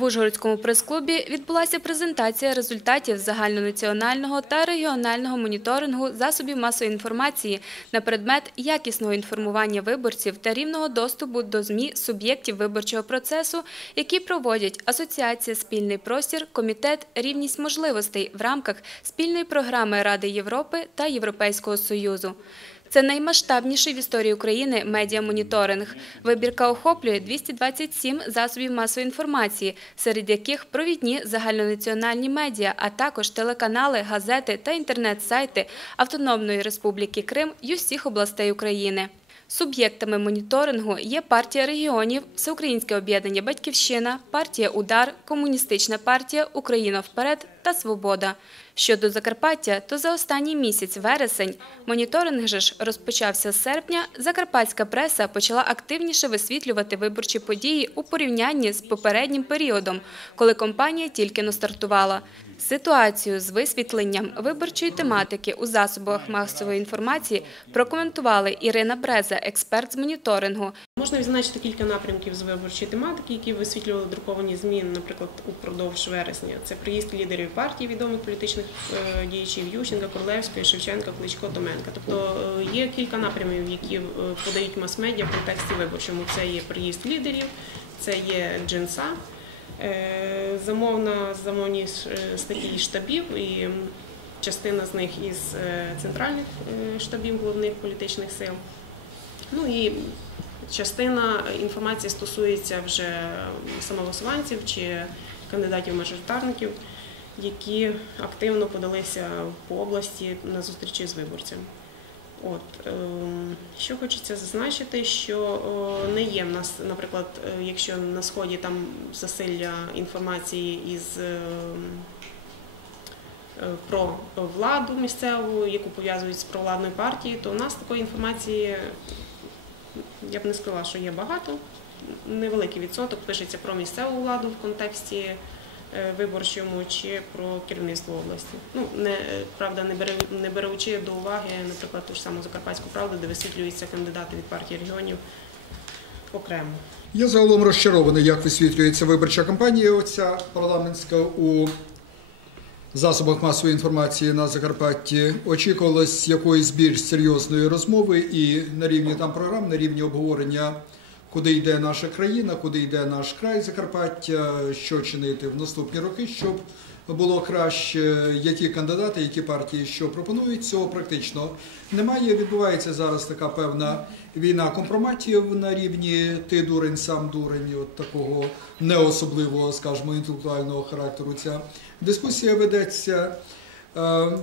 В Ужгородському прес-клубі відбулася презентація результатів загальнонаціонального та регіонального моніторингу засобів масової інформації на предмет якісного інформування виборців та рівного доступу до ЗМІ суб'єктів виборчого процесу, які проводять Асоціація «Спільний простір», Комітет «Рівність можливостей» в рамках спільної програми Ради Європи та Європейського Союзу. Це наймасштабніший в історії України медіамоніторинг. Вибірка охоплює 227 засобів масової інформації, серед яких провідні загальнонаціональні медіа, а також телеканали, газети та інтернет-сайти Автономної Республіки Крим і усіх областей України. Суб'єктами моніторингу є партія регіонів, Всеукраїнське об'єднання Батьківщина, партія Удар, Комуністична партія, Україна вперед та Свобода. Щодо Закарпаття, то за останній місяць вересень моніторинг же ж розпочався з серпня. Закарпатська преса почала активніше висвітлювати виборчі події у порівнянні з попереднім періодом, коли компанія тільки но стартувала. Ситуацію з висвітленням виборчої тематики у засобах масової інформації прокоментували Ірина Бреза, експерт з моніторингу, Можна відзначити кілька напрямків з виборчої тематики, які висвітлювали друковані ЗМІ, наприклад, упродовж вересня. Це приїзд лідерів партій, відомих політичних е, діячів Ющенка, Корлевської, Шевченка, Кличко, Томенка. Тобто е, є кілька напрямів, які е, подають мас-медіа в контексті виборчому. Це є приїзд лідерів, це є джинса, замовна замовні статті штабів і частина з них із центральних штабів головних політичних сил. Ну і частина інформації стосується вже самовисуванців чи кандидатів-мажоритарників, які активно подалися по області на зустрічі з виборцями. От ем, що хочеться зазначити, що не є в нас, наприклад, е, якщо на сході там засилля інформації із ем, е, про владу місцеву, яку пов'язують з провладною партією, то у нас такої інформації я б не сказала, що є багато. Невеликий відсоток пишеться про місцеву владу в контексті е, виборчому чи про керівництво області. Ну не е, правда, не бере не беручи до уваги, наприклад, ту ж саму Закарпатську правду, де висвітлюються кандидати від партії регіонів окремо. Я загалом розчарований, як висвітлюється виборча кампанія оця парламентська у засобах масової інформації на Закарпатті. Очікувалось якоїсь більш серйозної розмови і на рівні там програм, на рівні обговорення, куди йде наша країна, куди йде наш край Закарпаття, що чинити в наступні роки, щоб було краще, які кандидати, які партії що пропонують. Цього практично немає. Відбувається зараз така певна війна компроматів на рівні ти дурень, сам дурень, от такого не особливого, скажімо, інтелектуального характеру. Ця дискусія ведеться. Е,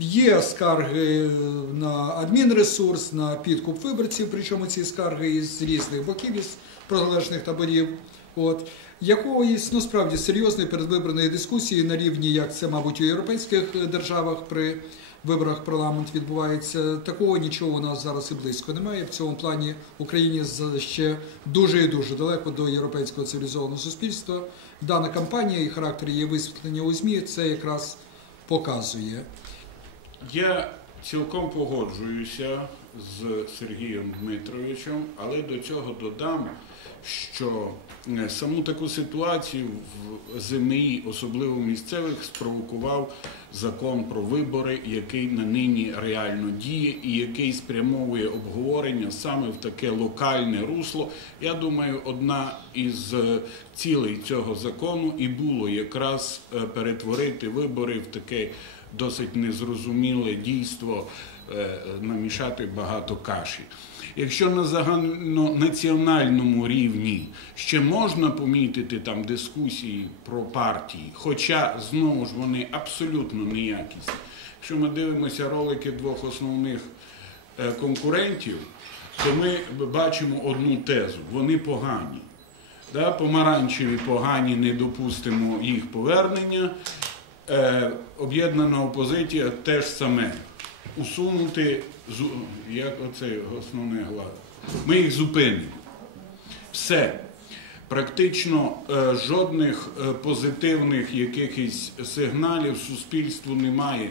Є скарги на адмінресурс, на підкуп виборців, причому ці скарги із різних боків, із протилежних таборів. От якоїсь ну справді серйозної передвиборної дискусії на рівні, як це, мабуть, у європейських державах при виборах парламент відбувається. Такого нічого у нас зараз і близько немає. В цьому плані Україні ще дуже і дуже далеко до європейського цивілізованого суспільства. Дана кампанія і характер її висвітлення у ЗМІ це якраз показує. Я цілком погоджуюся з Сергієм Дмитровичем, але до цього додам, що е, саму таку ситуацію в ЗМІ, особливо місцевих, спровокував закон про вибори, який на нині реально діє і який спрямовує обговорення саме в таке локальне русло. Я думаю, одна із е, цілей цього закону і було якраз е, перетворити вибори в таке досить незрозуміле дійство, е, намішати багато каші. Якщо на загальнонаціональному рівні ще можна помітити там дискусії про партії, хоча знову ж вони абсолютно неякісні. Якщо ми дивимося ролики двох основних е, конкурентів, то ми бачимо одну тезу: вони погані. Помаранчеві погані, не допустимо їх повернення. Е, об'єднана опозиція теж саме. Усунути, як оце основне глад. Ми їх зупинимо. Все. Практично е, жодних е, позитивних якихось сигналів суспільству немає.